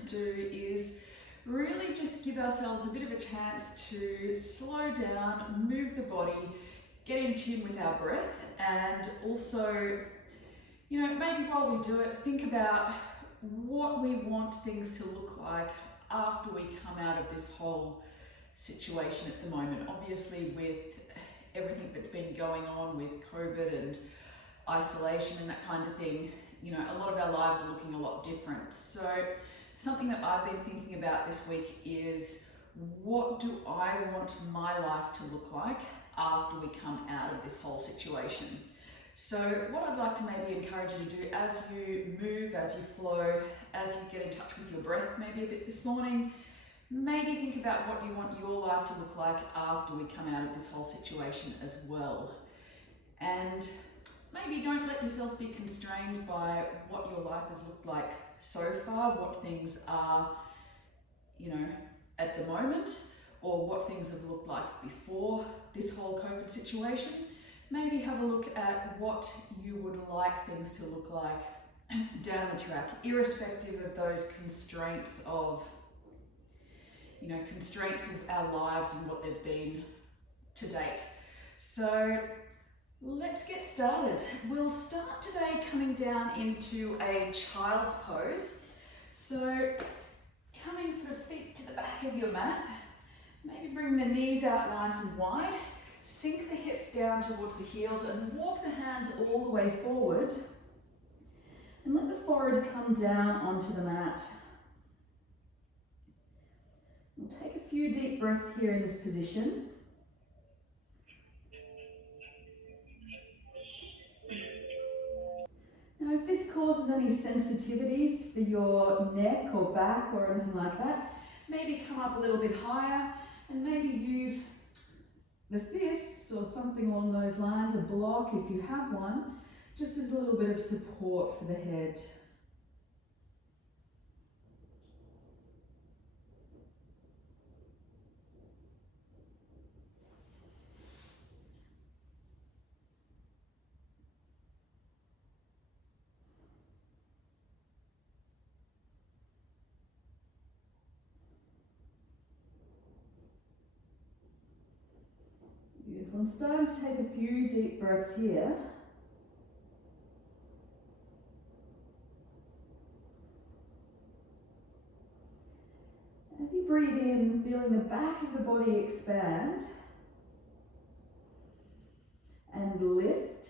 to do is really just give ourselves a bit of a chance to slow down, move the body, get in tune with our breath, and also, maybe while we do it, think about what we want things to look like after we come out of this whole situation at the moment. Obviously, with everything that's been going on with COVID and isolation and that kind of thing, a lot of our lives are looking a lot different. So something that I've been thinking about this week is, what do I want my life to look like after we come out of this whole situation? So what I'd like to maybe encourage you to do as you move, as you flow, as you get in touch with your breath maybe a bit this morning, maybe think about what you want your life to look like after we come out of this whole situation as well. And maybe don't let yourself be constrained by what your life has looked like so far, what things are, at the moment, or what things have looked like before this whole COVID situation. Maybe have a look at what you would like things to look like down the track, irrespective of those constraints of our lives and what they've been to date. So let's get started. We'll start today coming down into a child's pose. So coming sort of feet to the back of your mat, maybe bring the knees out nice and wide, sink the hips down towards the heels and walk the hands all the way forward, and let the forehead come down onto the mat. We'll take a few deep breaths here in this position. Now, if this causes any sensitivities for your neck or back or anything like that, maybe come up a little bit higher and maybe use the fists or something along those lines, a block if you have one, just as a little bit of support for the head. Beautiful, and starting to take a few deep breaths here. As you breathe in, feeling the back of the body expand and lift.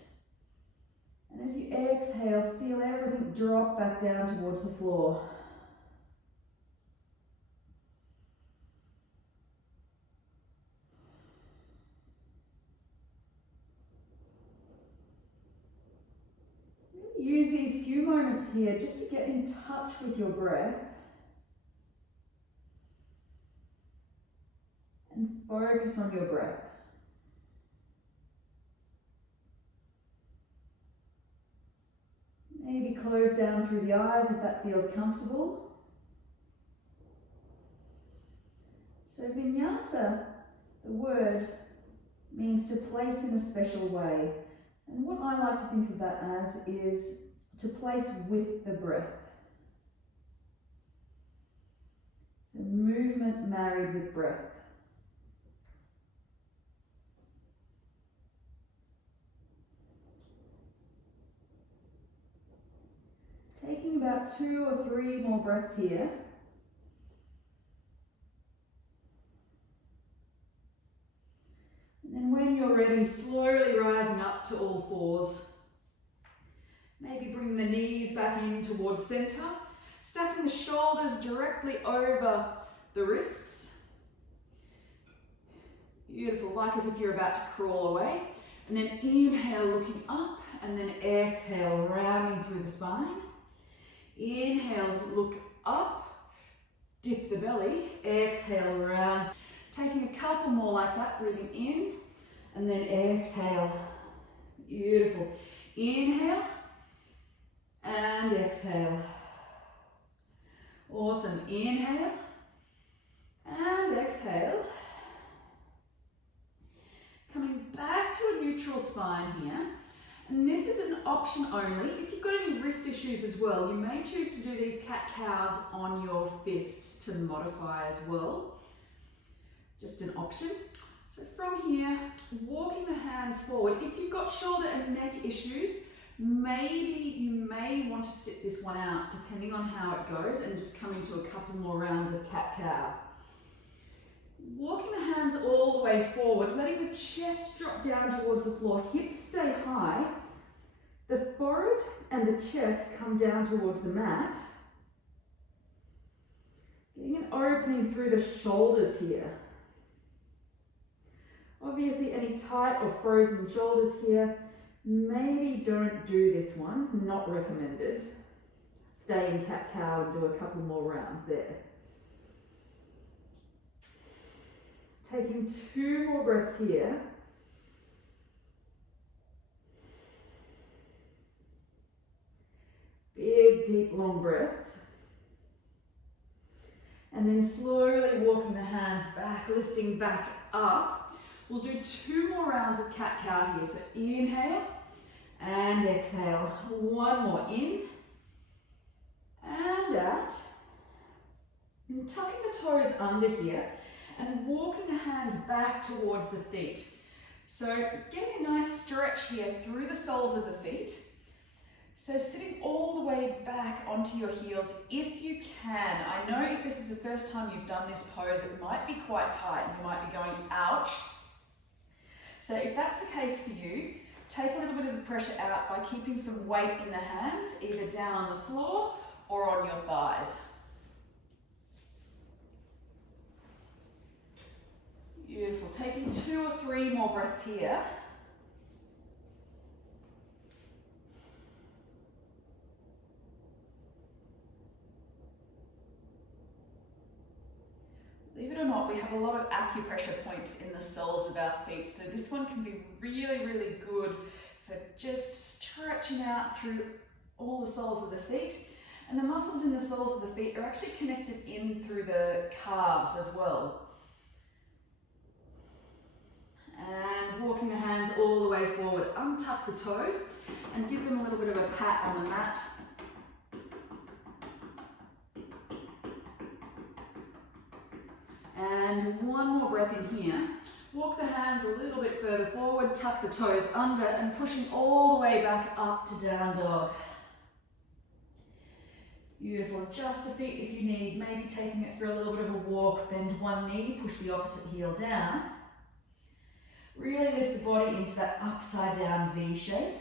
And as you exhale, feel everything drop back down towards the floor. Use these few moments here just to get in touch with your breath and focus on your breath. Maybe close down through the eyes if that feels comfortable. So Vinyasa, the word, means to place in a special way. And what I like to think of that as is to place with the breath. So movement married with breath. Taking about 2 or 3 more breaths here. And then when you're ready, slowly rising up to all fours. Maybe bring the knees back in towards center, stacking the shoulders directly over the wrists. Beautiful, like as if you're about to crawl away. And then inhale, looking up, and then exhale, rounding through the spine. Inhale, look up, dip the belly, exhale, round. Taking a couple more like that, breathing in, and then exhale. Beautiful. Inhale, and exhale. Awesome. Inhale, and exhale. Coming back to a neutral spine here. And this is an option only. If you've got any wrist issues as well, you may choose to do these cat-cows on your fists to modify as well. Just an option. So from here, walking the hands forward. If you've got shoulder and neck issues, maybe you may want to sit this one out depending on how it goes and just come into a couple more rounds of cat-cow. Walking the hands all the way forward, letting the chest drop down towards the floor, hips stay high, the forehead and the chest come down towards the mat. Getting an opening through the shoulders here. Obviously any tight or frozen shoulders here, maybe don't do this one, not recommended. Stay in cat-cow and do a couple more rounds there. Taking 2 more breaths here. Big, deep, long breaths. And then slowly walking the hands back, lifting back up. We'll do 2 more rounds of cat-cow here. So inhale and exhale. 1 more in and out. And tucking the toes under here and walking the hands back towards the feet. So getting a nice stretch here through the soles of the feet. So sitting all the way back onto your heels if you can. I know if this is the first time you've done this pose, it might be quite tight and you might be going, ouch. So if that's the case for you, take a little bit of the pressure out by keeping some weight in the hands, either down on the floor or on your thighs. Beautiful. Taking 2 or 3 more breaths here. Believe it or not, we have a lot of acupressure points in the soles of our feet. So this one can be really, really good for just stretching out through all the soles of the feet. And the muscles in the soles of the feet are actually connected in through the calves as well. And walking the hands all the way forward, untuck the toes and give them a little bit of a pat on the mat. And 1 more breath in here. Walk the hands a little bit further forward, tuck the toes under and pushing all the way back up to down dog. Beautiful. Adjust the feet if you need, maybe taking it for a little bit of a walk, bend one knee, push the opposite heel down. Really lift the body into that upside down V shape.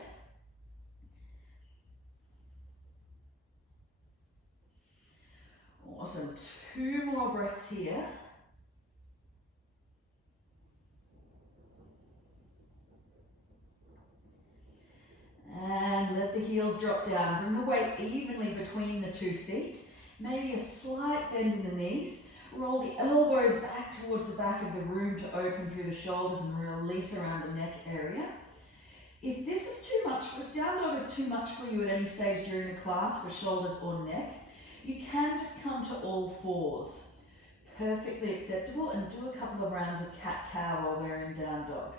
Awesome. 2 more breaths here. And let the heels drop down. Bring the weight evenly between the 2 feet. Maybe a slight bend in the knees. Roll the elbows back towards the back of the room to open through the shoulders and release around the neck area. If this is too much, if down dog is too much for you at any stage during the class for shoulders or neck, you can just come to all fours. Perfectly acceptable, and do a couple of rounds of cat-cow while we're in down dog.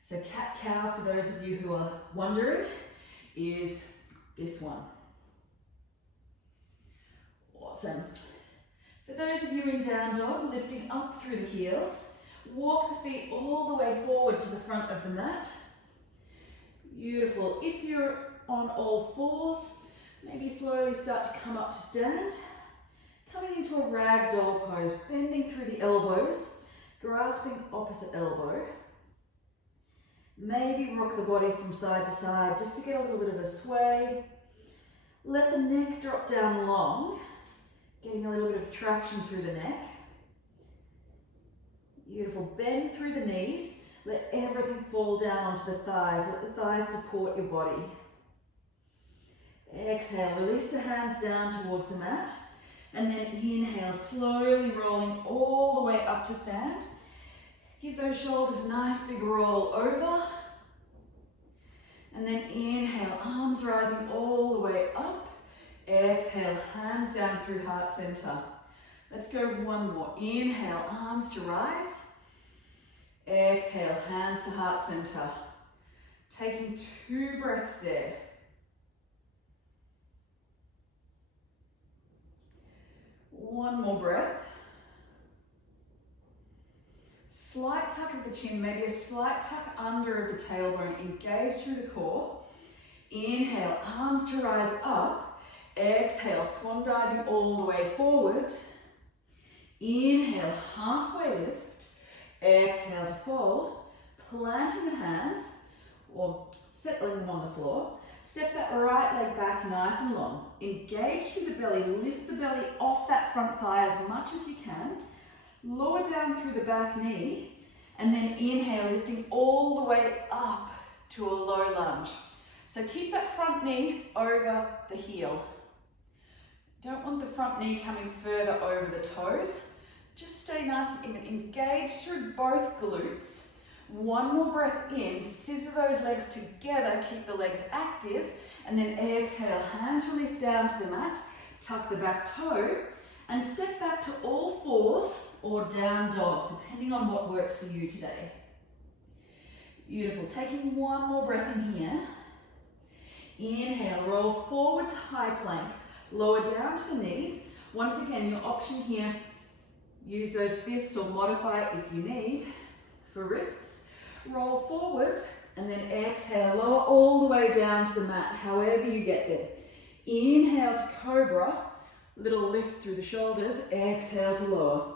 So cat-cow, for those of you who are wondering, is this one. Awesome. For those of you in down dog, lifting up through the heels, walk the feet all the way forward to the front of the mat. Beautiful. If you're on all fours, maybe slowly start to come up to stand. Coming into a ragdoll pose, bending through the elbows, grasping opposite elbow. Maybe rock the body from side to side just to get a little bit of a sway. Let the neck drop down long. Getting a little bit of traction through the neck. Beautiful. Bend through the knees. Let everything fall down onto the thighs. Let the thighs support your body. Exhale. Release the hands down towards the mat. And then inhale, slowly rolling all the way up to stand. Give those shoulders a nice big roll over. And then inhale, arms rising all the way up. Exhale, hands down through heart center. Let's go 1 more. Inhale, arms to rise. Exhale, hands to heart center. Taking 2 breaths there. One more breath. Slight tuck of the chin, maybe a slight tuck under of the tailbone. Engage through the core. Inhale, arms to rise up. Exhale, swan diving all the way forward. Inhale, halfway lift. Exhale to fold. Planting the hands or settling them on the floor. Step that right leg back nice and long. Engage through the belly. Lift the belly off that front thigh as much as you can. Lower down through the back knee. And then inhale, lifting all the way up to a low lunge. So keep that front knee over the heel. Don't want the front knee coming further over the toes. Just stay nice and even. Engage through both glutes. One more breath in, scissor those legs together, keep the legs active, and then exhale, hands release down to the mat, tuck the back toe, and step back to all fours or down dog, depending on what works for you today. Beautiful, taking one more breath in here. Inhale, roll forward to high plank, lower down to the knees. Once again, your option here, use those fists or modify it if you need for wrists. Roll forward and then exhale, lower all the way down to the mat, however you get there. Inhale to cobra, little lift through the shoulders, exhale to lower.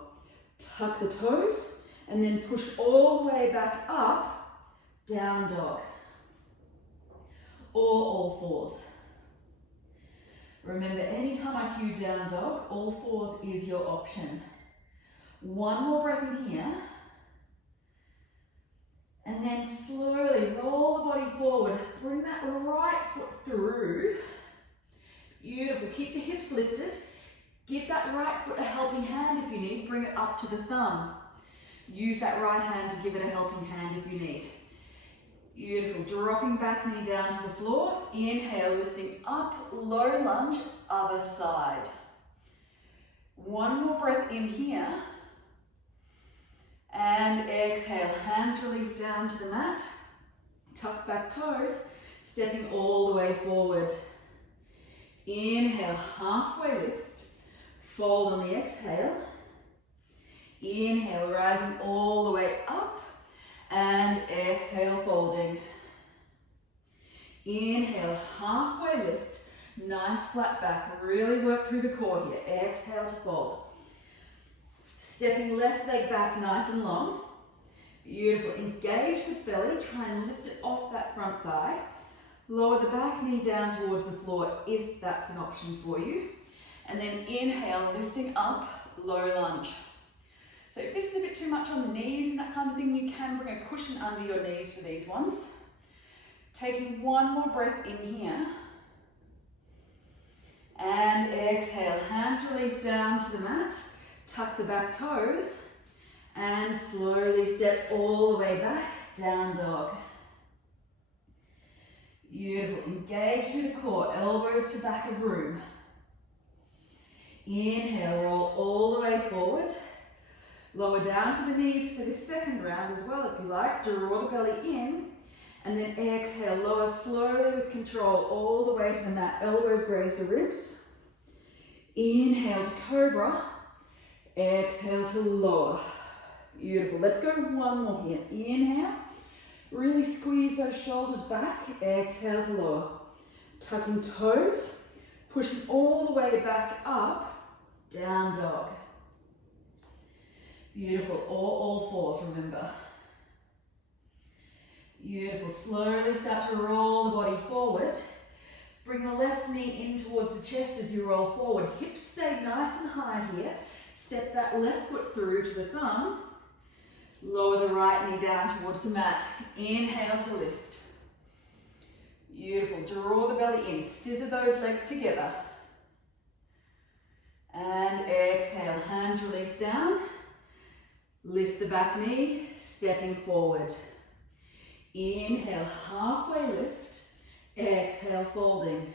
Tuck the toes and then push all the way back up, down dog. Or all fours. Remember, anytime I cue down dog, all fours is your option. One more breath in here. And then slowly roll the body forward. Bring that right foot through. Beautiful. Keep the hips lifted. Give that right foot a helping hand if you need. Bring it up to the thumb. Use that right hand to give it a helping hand if you need. Beautiful. Dropping back knee down to the floor. Inhale, lifting up, low lunge, other side. One more breath in here. And exhale, hands release down to the mat. Tuck back toes, stepping all the way forward. Inhale, halfway lift. Fold on the exhale. Inhale, rising all the way up. And exhale, folding. Inhale, halfway lift. Nice flat back. Really work through the core here. Exhale to fold. Stepping left leg back nice and long. Beautiful. Engage the belly. Try and lift it off that front thigh. Lower the back knee down towards the floor if that's an option for you. And then inhale, lifting up, low lunge. So if this is a bit too much on the knees and that kind of thing, you can bring a cushion under your knees for these ones. Taking one more breath in here. And exhale, hands release down to the mat. Tuck the back toes and slowly step all the way back, down dog. Beautiful. Engage through the core, elbows to back of room. Inhale, roll all the way forward. Lower down to the knees for the second round as well if you like. Draw the belly in and then exhale, lower slowly with control all the way to the mat. Elbows graze the ribs. Inhale to cobra. Exhale to lower. Beautiful. Let's go one more here. Inhale. Really squeeze those shoulders back. Exhale to lower. Tucking toes. Pushing all the way back up. Down dog. Beautiful. All fours, remember. Beautiful. Slowly start to roll the body forward. Bring the left knee in towards the chest as you roll forward. Hips stay nice and high here. Step that left foot through to the thumb. Lower the right knee down towards the mat. Inhale to lift. Beautiful. Draw the belly in. Scissor those legs together. And exhale. Hands release down. Lift the back knee. Stepping forward. Inhale. Halfway lift. Exhale. Folding.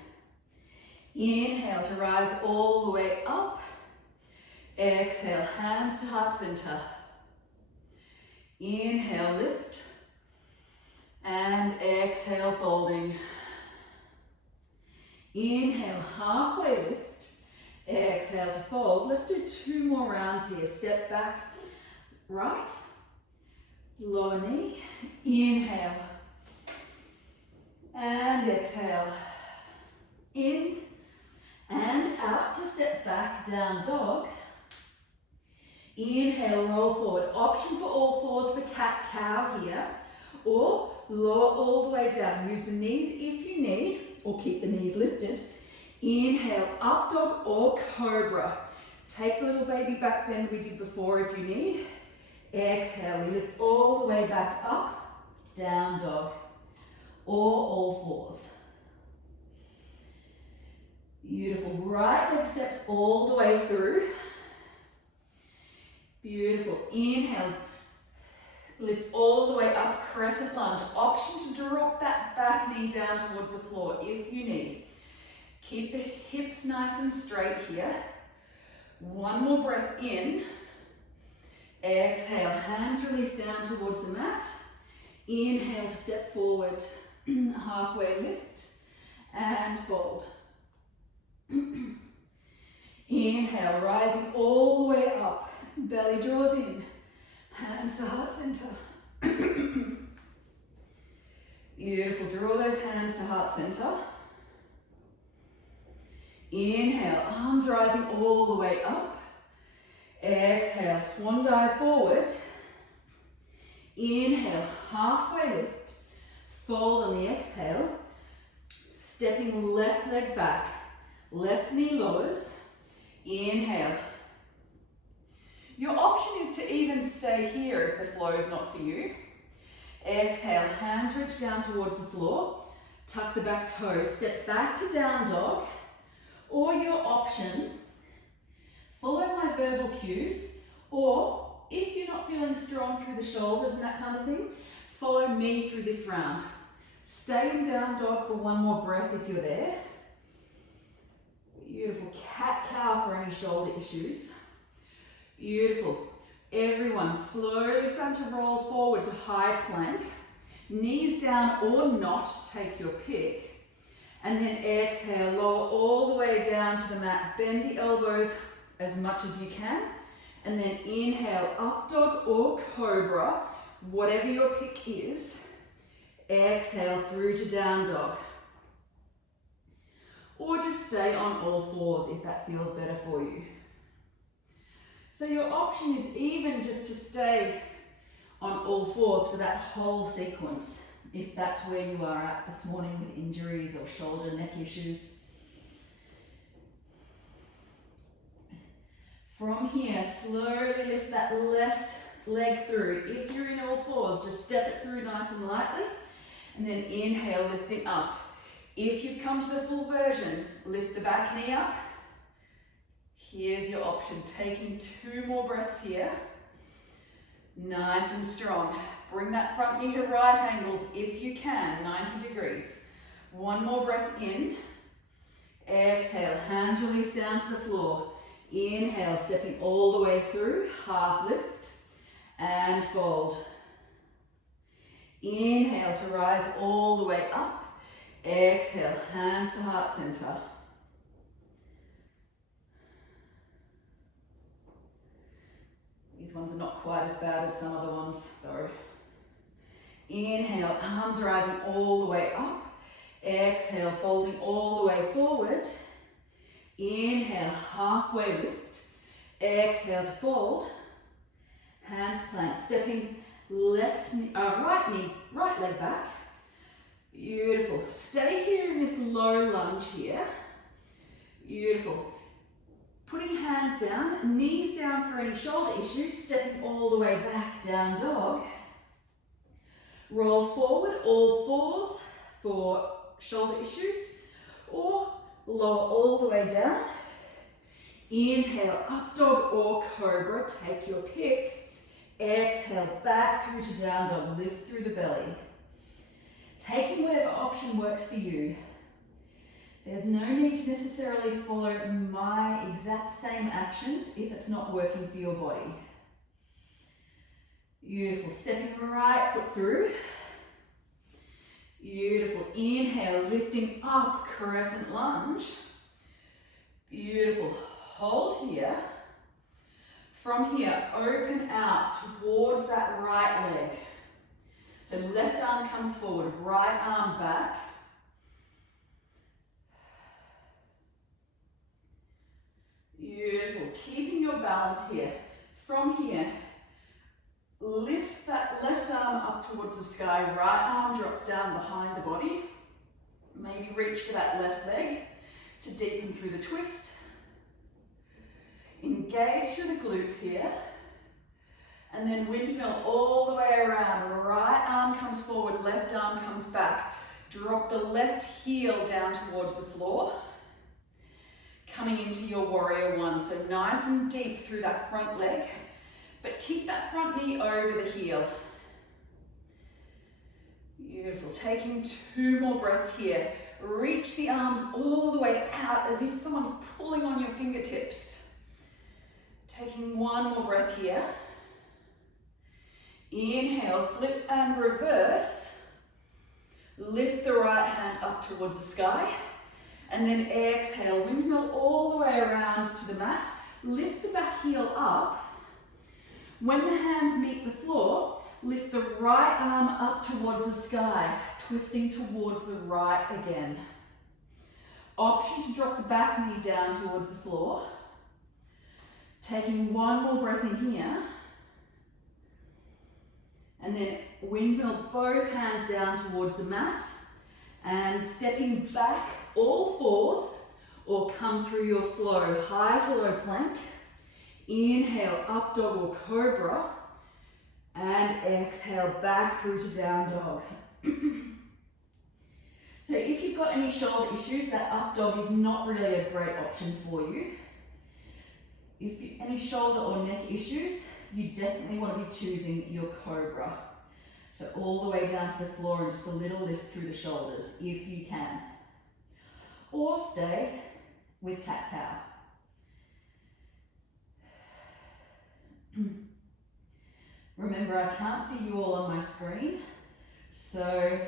Inhale to rise all the way up. Exhale, hands to heart center. Inhale, lift. And exhale, folding. Inhale, halfway lift. Exhale to fold. Let's do 2 more rounds here. Step back, right, lower knee. Inhale. And exhale. In and out to step back, down dog. Inhale, roll forward. Option for all fours for cat-cow here, or lower all the way down. Use the knees if you need, or keep the knees lifted. Inhale, up dog or cobra. Take the little baby back bend we did before if you need. Exhale, we lift all the way back up, down dog, or all fours. Beautiful. Right leg steps all the way through. Beautiful. Inhale. Lift all the way up, crescent lunge. Option to drop that back knee down towards the floor if you need. Keep the hips nice and straight here. 1 more breath in. Exhale, hands release down towards the mat. Inhale to step forward, halfway lift and fold. Inhale, rising all the way up, belly draws in, hands to heart center. Beautiful, draw those hands to heart center. Inhale, arms rising all the way up. Exhale, swan dive forward. Inhale, halfway lift. Fold on the exhale. Stepping left leg back. Left knee lowers. Inhale. Your option is to even stay here if the flow is not for you. Exhale, hands reach down towards the floor. Tuck the back toes. Step back to down dog. Or your option, follow my verbal cues, or if you're not feeling strong through the shoulders and that kind of thing, follow me through this round. Stay in down dog for 1 more breath if you're there. Beautiful. Cat-cow for any shoulder issues. Beautiful. Everyone, slowly start to roll forward to high plank. Knees down or not, take your pick. And then exhale, lower all the way down to the mat. Bend the elbows as much as you can. And then inhale, up dog or cobra, whatever your pick is. Exhale through to down dog. Or just stay on all fours if that feels better for you. So your option is even just to stay on all fours for that whole sequence, if that's where you are at this morning with injuries or shoulder, neck issues. From here, slowly lift that left leg through. If you're in all fours, just step it through nice and lightly, and then inhale, lifting up. If you've come to the full version, lift the back knee up. Here's your option, taking 2 more breaths here. Nice and strong. Bring that front knee to right angles if you can, 90 degrees. 1 more breath in. Exhale, hands release down to the floor. Inhale, stepping all the way through, half lift and fold. Inhale to rise all the way up. Exhale, hands to heart center. These ones are not quite as bad as some other ones though. Inhale, arms rising all the way up. Exhale, folding all the way forward. Inhale, halfway lift. Exhale to fold. Hands plank, stepping right leg back. Beautiful. Stay here in this low lunge here. Beautiful. Putting hands down, knees down for any shoulder issues, stepping all the way back, down dog. Roll forward, all fours for shoulder issues, or lower all the way down. Inhale, up dog or cobra, take your pick. Exhale, back through to down dog, lift through the belly. Taking whatever option works for you. There's no need to necessarily follow my exact same actions if it's not working for your body. Beautiful. Stepping right foot through. Beautiful. Inhale, lifting up, crescent lunge. Beautiful. Hold here. From here, open out towards that right leg. So left arm comes forward, right arm back. Beautiful. Keeping your balance here. From here, lift that left arm up towards the sky, right arm drops down behind the body. Maybe reach for that left leg to deepen through the twist. Engage through the glutes here. And then windmill all the way around. Right arm comes forward, left arm comes back. Drop the left heel down towards the floor. Coming into your warrior one. So nice and deep through that front leg. But keep that front knee over the heel. Beautiful. Taking 2 more breaths here. Reach the arms all the way out as if someone's pulling on your fingertips. Taking 1 more breath here. Inhale, flip and reverse. Lift the right hand up towards the sky. And then exhale, windmill all the way around to the mat. Lift the back heel up. When the hands meet the floor, lift the right arm up towards the sky, twisting towards the right again. Option to drop the back knee down towards the floor. Taking 1 more breath in here. And then windmill both hands down towards the mat. And stepping back, all fours, or come through your flow, high to low plank. Inhale, up dog or cobra. And exhale, back through to down dog. So if you've got any shoulder issues, that up dog is not really a great option for you. If you, any shoulder or neck issues, you definitely want to be choosing your cobra. So all the way down to the floor and just a little lift through the shoulders if you can. Or stay with cat-cow. Remember, I can't see you all on my screen, so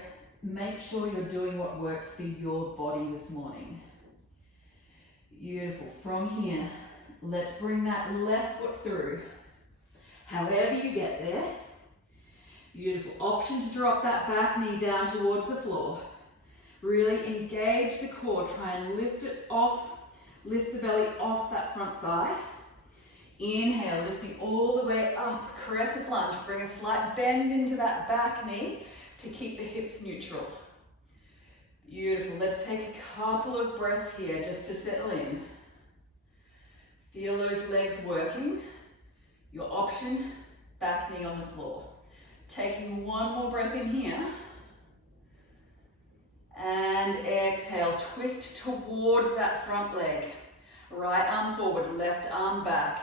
make sure you're doing what works for your body this morning. Beautiful. From here, let's bring that left foot through. However you get there. Beautiful. Option to drop that back knee down towards the floor. Really engage the core. Try and lift it off, lift the belly off that front thigh. Inhale, lifting all the way up, crescent lunge. Bring a slight bend into that back knee to keep the hips neutral. Beautiful. Let's take a couple of breaths here just to settle in. Feel those legs working. Your option, back knee on the floor. Taking 1 more breath in here. And exhale, twist towards that front leg. Right arm forward, left arm back.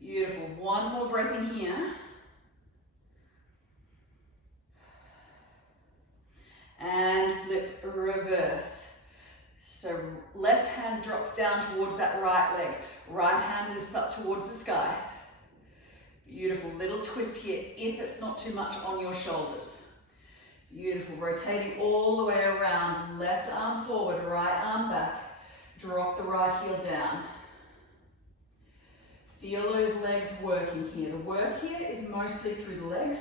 Beautiful. 1 more breath in here. And flip, reverse. So left hand drops down towards that right leg. Right hand lifts up towards the sky. Beautiful. Little twist here if it's not too much on your shoulders. Beautiful. Rotating all the way around. Left arm forward, right arm back. Drop the right heel down. Feel those legs working here. The work here is mostly through the legs.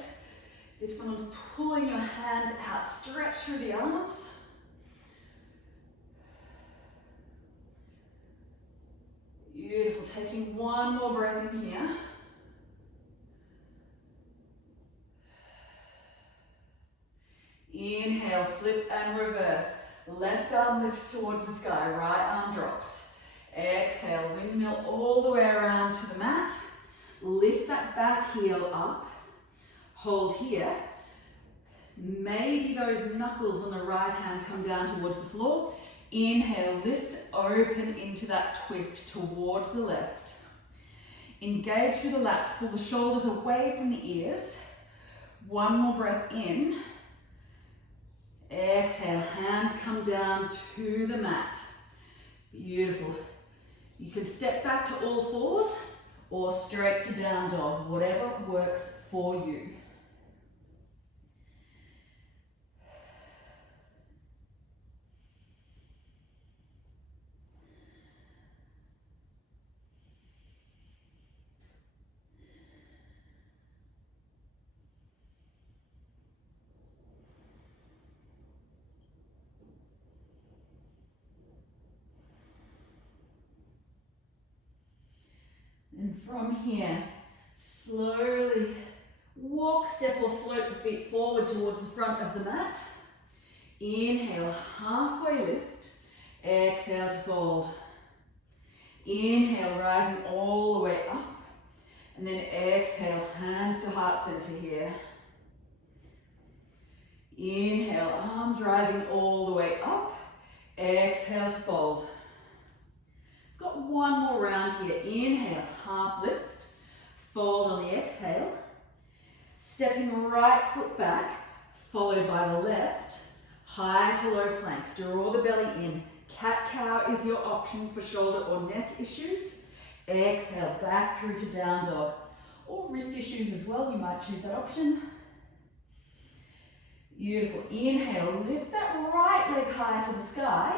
As if someone's pulling your hands out. Stretch through the arms. Beautiful. Taking 1 more breath in here. Inhale, flip and reverse. Left arm lifts towards the sky, right arm drops. Exhale, windmill all the way around to the mat. Lift that back heel up. Hold here. Maybe those knuckles on the right hand come down towards the floor. Inhale, lift, open into that twist towards the left. Engage through the lats, pull the shoulders away from the ears. 1 more breath in. Exhale, hands come down to the mat. Beautiful. You can step back to all fours or straight to down dog, whatever works for you. And from here, slowly walk, step or float the feet forward towards the front of the mat. Inhale, halfway lift. Exhale to fold. Inhale, rising all the way up. And then exhale, hands to heart center here. Inhale, arms rising all the way up. Exhale to fold. Got one more round here. Inhale, half lift. Fold on the exhale. Stepping right foot back, followed by the left. High to low plank. Draw the belly in. Cat-cow is your option for shoulder or neck issues. Exhale, back through to down dog. Or wrist issues as well, you might choose that option. Beautiful. Inhale, lift that right leg high to the sky.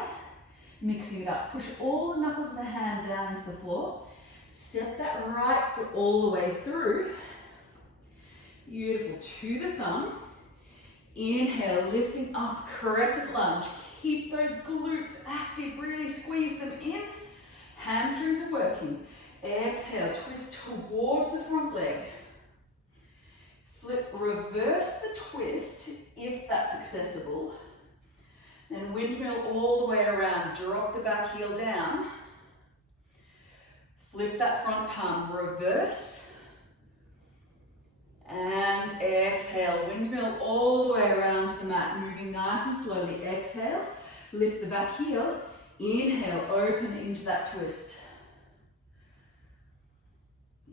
Mixing it up. Push all the knuckles of the hand down into the floor. Step that right foot all the way through. Beautiful. To the thumb. Inhale, lifting up, crescent lunge. Keep those glutes active, really squeeze them in. Hamstrings are working. Exhale, twist towards the front leg. Flip, reverse the twist if that's accessible. Then windmill all the way around. Drop the back heel down. Flip that front palm, reverse. And exhale, windmill all the way around to the mat. Moving nice and slowly. Exhale, lift the back heel. Inhale, open into that twist.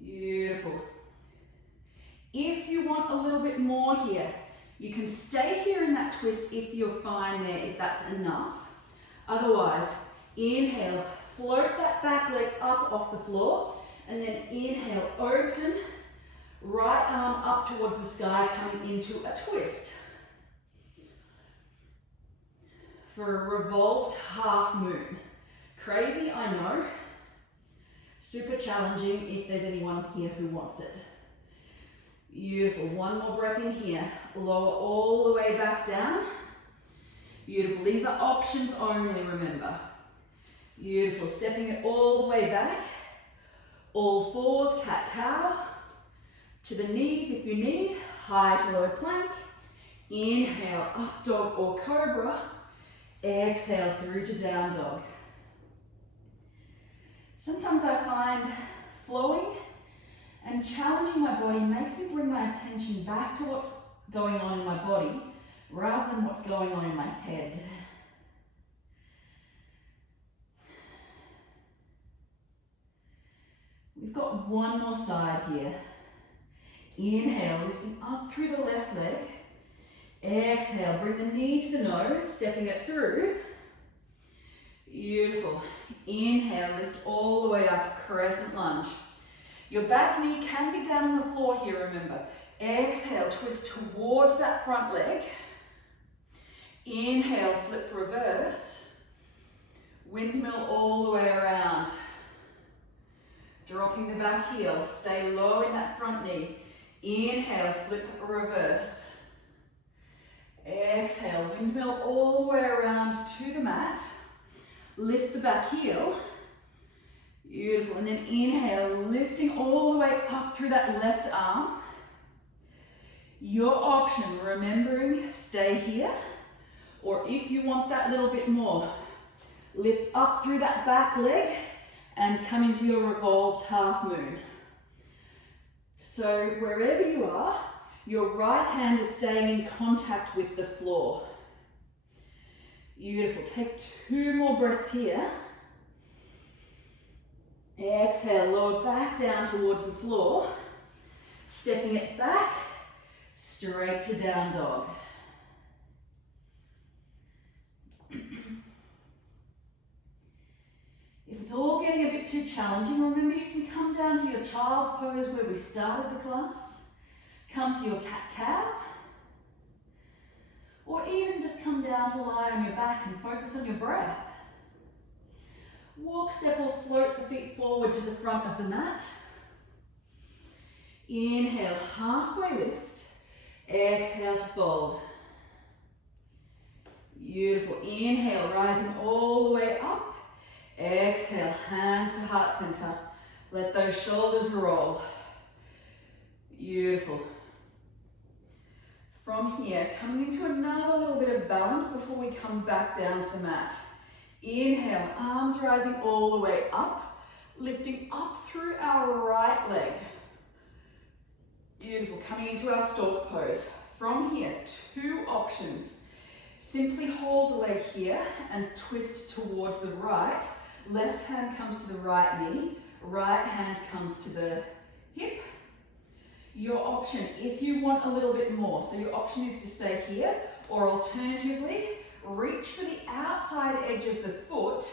Beautiful. If you want a little bit more here, you can stay here in that twist if you're fine there, if that's enough. Otherwise, inhale, float that back leg up off the floor, and then inhale, open, right arm up towards the sky, coming into a twist. For a revolved half moon. Crazy, I know. Super challenging if there's anyone here who wants it. Beautiful. One more breath in here. Lower all the way back down. Beautiful. These are options only, remember. Beautiful. Stepping it all the way back. All fours, cat-cow. To the knees if you need. High to low plank. Inhale, up dog or cobra. Exhale through to down dog. Sometimes I find flowing and challenging my body makes me bring my attention back to what's going on in my body rather than what's going on in my head. We've got one more side here. Inhale, lifting up through the left leg. Exhale, bring the knee to the nose, stepping it through. Beautiful. Inhale, lift all the way up, crescent lunge. Your back knee can be down on the floor here, remember. Exhale, twist towards that front leg. Inhale, flip reverse. Windmill all the way around. Dropping the back heel, stay low in that front knee. Inhale, flip reverse. Exhale, windmill all the way around to the mat. Lift the back heel. Beautiful. And then inhale, lifting all the way up through that left arm. Your option, remembering, stay here. Or if you want that little bit more, lift up through that back leg and come into your revolved half moon. So wherever you are, your right hand is staying in contact with the floor. Beautiful. Take 2 more breaths here. Exhale, lower back down towards the floor. Stepping it back, straight to down dog. If it's all getting a bit too challenging, remember you can come down to your child's pose where we started the class. Come to your cat-cow, or even just come down to lie on your back and focus on your breath. Walk, step or float the feet forward to the front of the mat. Inhale, halfway lift. Exhale to fold. Beautiful. Inhale, rising all the way up. Exhale, hands to heart center. Let those shoulders roll. Beautiful. From here, coming into another little bit of balance before we come back down to the mat. Inhale, arms rising all the way up, lifting up through our right leg. Beautiful, coming into our stork pose. From here, two options. Simply hold the leg here and twist towards the right. Left hand comes to the right knee, right hand comes to the hip. Your option, if you want a little bit more, so your option is to stay here, or alternatively, reach for the outside edge of the foot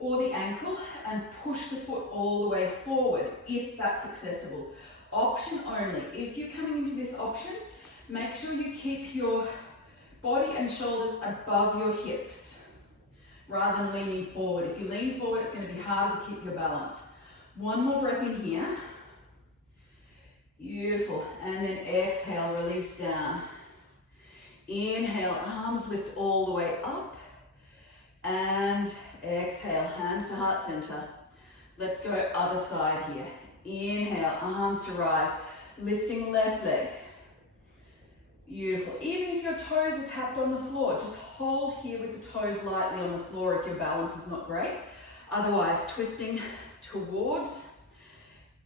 or the ankle and push the foot all the way forward, if that's accessible. Option only. If you're coming into this option, make sure you keep your body and shoulders above your hips, rather than leaning forward. If you lean forward, it's going to be hard to keep your balance. One more breath in here. Beautiful. And then exhale, release down. Inhale, arms lift all the way up. And exhale, hands to heart center. Let's go other side here. Inhale, arms to rise. Lifting left leg. Beautiful. Even if your toes are tapped on the floor, just hold here with the toes lightly on the floor if your balance is not great. Otherwise, twisting towards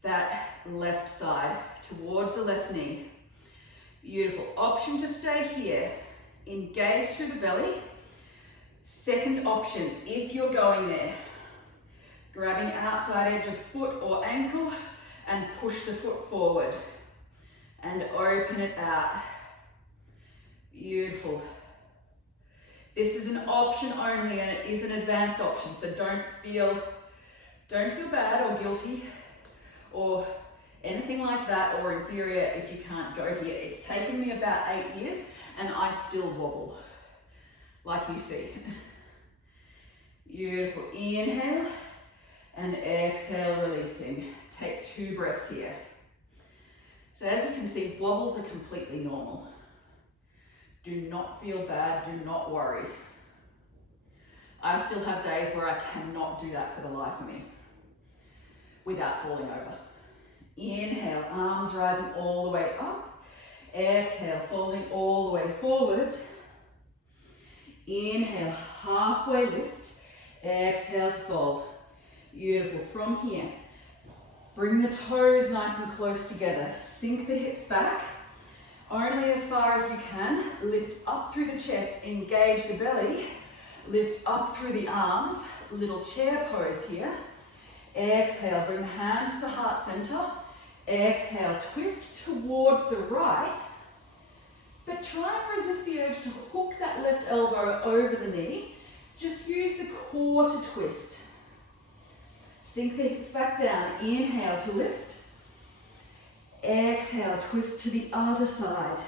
that left side, towards the left knee. Beautiful. Option to stay here. Engage through the belly. Second option, if you're going there, grabbing outside edge of foot or ankle and push the foot forward and open it out. Beautiful. This is an option only and it is an advanced option, so don't feel bad or guilty or anything like that or inferior if you can't go here. It's taken me about 8 years and I still wobble, like you see. Beautiful. Inhale and exhale, releasing. Take 2 breaths here. So as you can see, wobbles are completely normal. Do not feel bad, do not worry. I still have days where I cannot do that for the life of me without falling over. Inhale, arms rising all the way up. Exhale, folding all the way forward. Inhale, halfway lift. Exhale to fold. Beautiful. From here, bring the toes nice and close together. Sink the hips back. Only as far as you can. Lift up through the chest, engage the belly. Lift up through the arms. Little chair pose here. Exhale, bring the hands to the heart center. Exhale, twist towards the right. But try and resist the urge to hook that left elbow over the knee. Just use the core to twist. Sink the hips back down. Inhale to lift. Exhale, twist to the other side.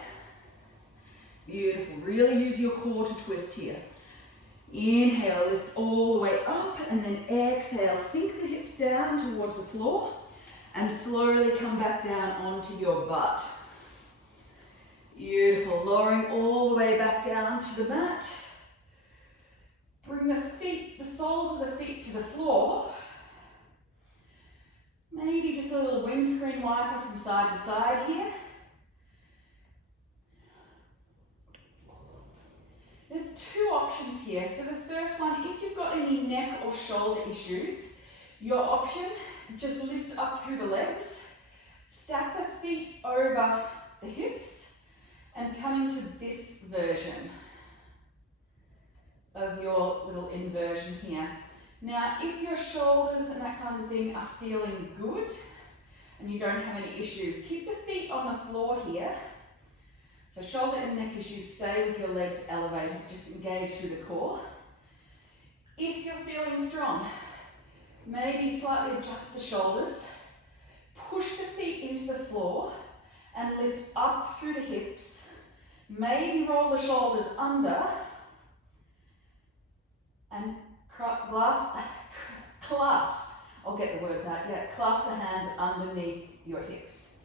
Beautiful. Really use your core to twist here. Inhale, lift all the way up, and then exhale, sink the hips down towards the floor, and slowly come back down onto your butt. Beautiful. Lowering all the way back down to the mat. Bring the feet, the soles of the feet to the floor. Maybe just a little windscreen wiper from side to side here. There's 2 options here. So the first one, if you've got any neck or shoulder issues, your option, just lift up through the legs, stack the feet over the hips, and come into this version of your little inversion here. Now, if your shoulders and that kind of thing are feeling good and you don't have any issues, keep the feet on the floor here. So shoulder and neck issues, stay with your legs elevated, just engage through the core. If you're feeling strong, maybe slightly adjust the shoulders, push the feet into the floor and lift up through the hips. Maybe roll the shoulders under and clasp, I'll get the words out, yeah, clasp the hands underneath your hips.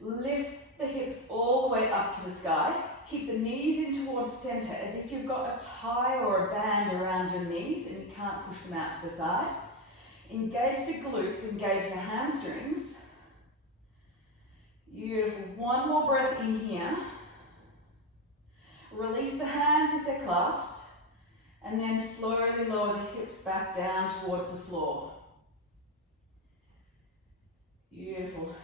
Lift the hips all the way up to the sky. Keep the knees in towards center as if you've got a tie or a band around your knees and you can't push them out to the side. Engage the glutes, engage the hamstrings. Beautiful. One more breath in here. Release the hands if they're clasped. And then slowly lower the hips back down towards the floor. Beautiful.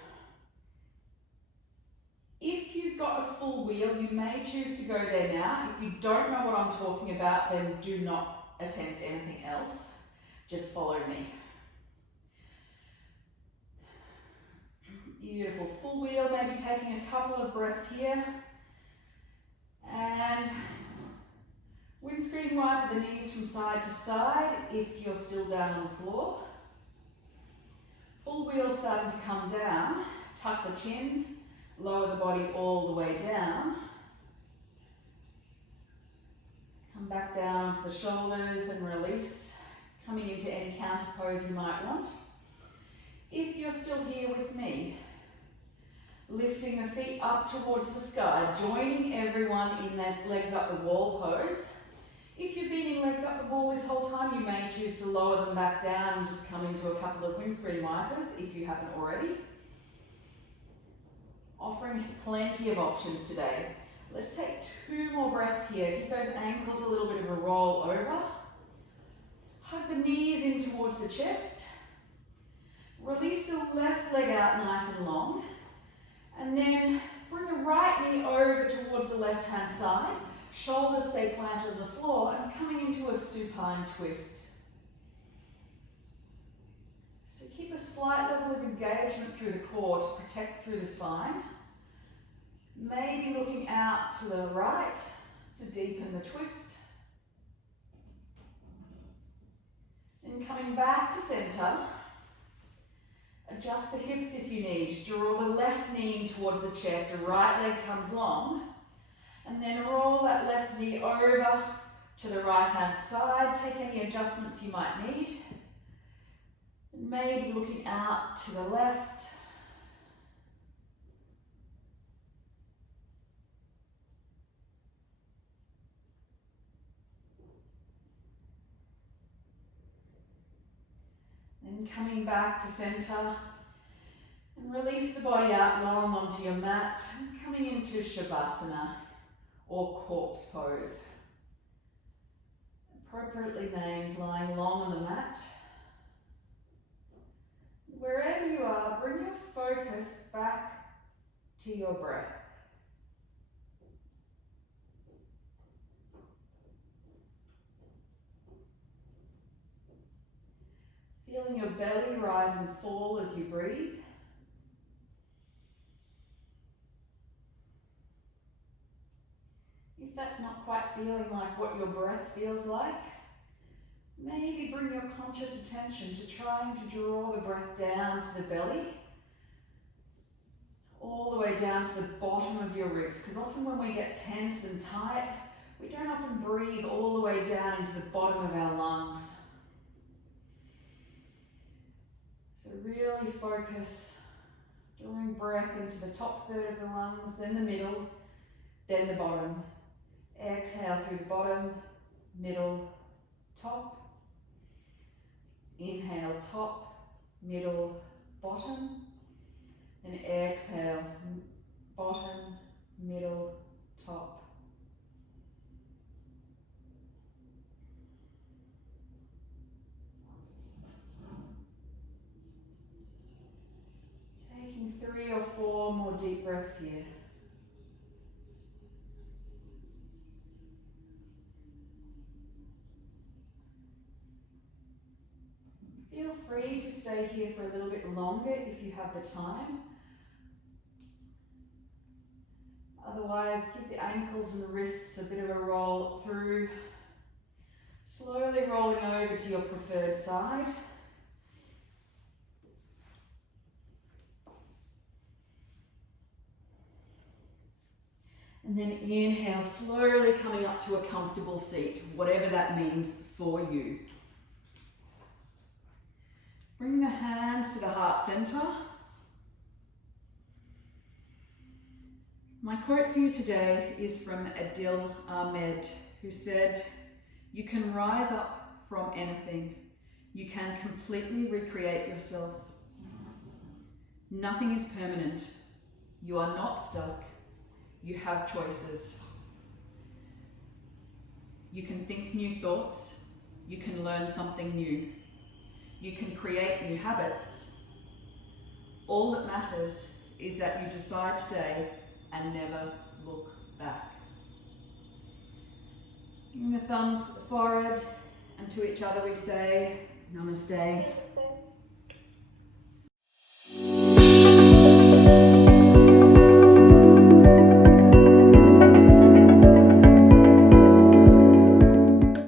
If you've got a full wheel, you may choose to go there now. If you don't know what I'm talking about, then do not attempt anything else. Just follow me. Beautiful. Full wheel, maybe taking a couple of breaths here. And windscreen wipe the knees from side to side if you're still down on the floor. Full wheel starting to come down. Tuck the chin, lower the body all the way down. Come back down to the shoulders and release. Coming into any counter pose you might want. If you're still here with me, lifting the feet up towards the sky, joining everyone in that legs up the wall pose. If you've been in legs up the wall this whole time, you may choose to lower them back down and just come into a couple of windscreen wipers if you haven't already. Offering plenty of options today. Let's take 2 more breaths here. Give those ankles a little bit of a roll over. Hug the knees in towards the chest. Release the left leg out nice and long. And then bring the right knee over towards the left-hand side. Shoulders stay planted on the floor and coming into a supine twist. So keep a slight level of engagement through the core to protect through the spine. Maybe looking out to the right to deepen the twist. Then coming back to center. Adjust the hips if you need. Draw the left knee in towards the chest. The right leg comes long. And then roll that left knee over to the right hand side. Take any adjustments you might need. Maybe looking out to the left. Then coming back to center. And release the body out long onto your mat. And coming into Shavasana or corpse pose. Appropriately named, lying long on the mat. Wherever you are, bring your focus back to your breath. Feeling your belly rise and fall as you breathe. If that's not quite feeling like what your breath feels like, maybe bring your conscious attention to trying to draw the breath down to the belly, all the way down to the bottom of your ribs, because often when we get tense and tight, we don't often breathe all the way down into the bottom of our lungs. So really focus, drawing breath into the top third of the lungs, then the middle, then the bottom. Exhale through the bottom, middle, top. Inhale, top, middle, bottom. Then exhale, bottom, middle, top. Taking 3 or 4 more deep breaths here. Feel free to stay here for a little bit longer if you have the time. Otherwise, give the ankles and wrists a bit of a roll through. Slowly rolling over to your preferred side. And then inhale, slowly coming up to a comfortable seat, whatever that means for you. Bring the hands to the heart center. My quote for you today is from Adil Ahmed, who said, "You can rise up from anything. You can completely recreate yourself. Nothing is permanent. You are not stuck. You have choices. You can think new thoughts. You can learn something new. You can create new habits. All that matters is that you decide today and never look back. Bring the thumbs to the forehead, and to each other we say, Namaste.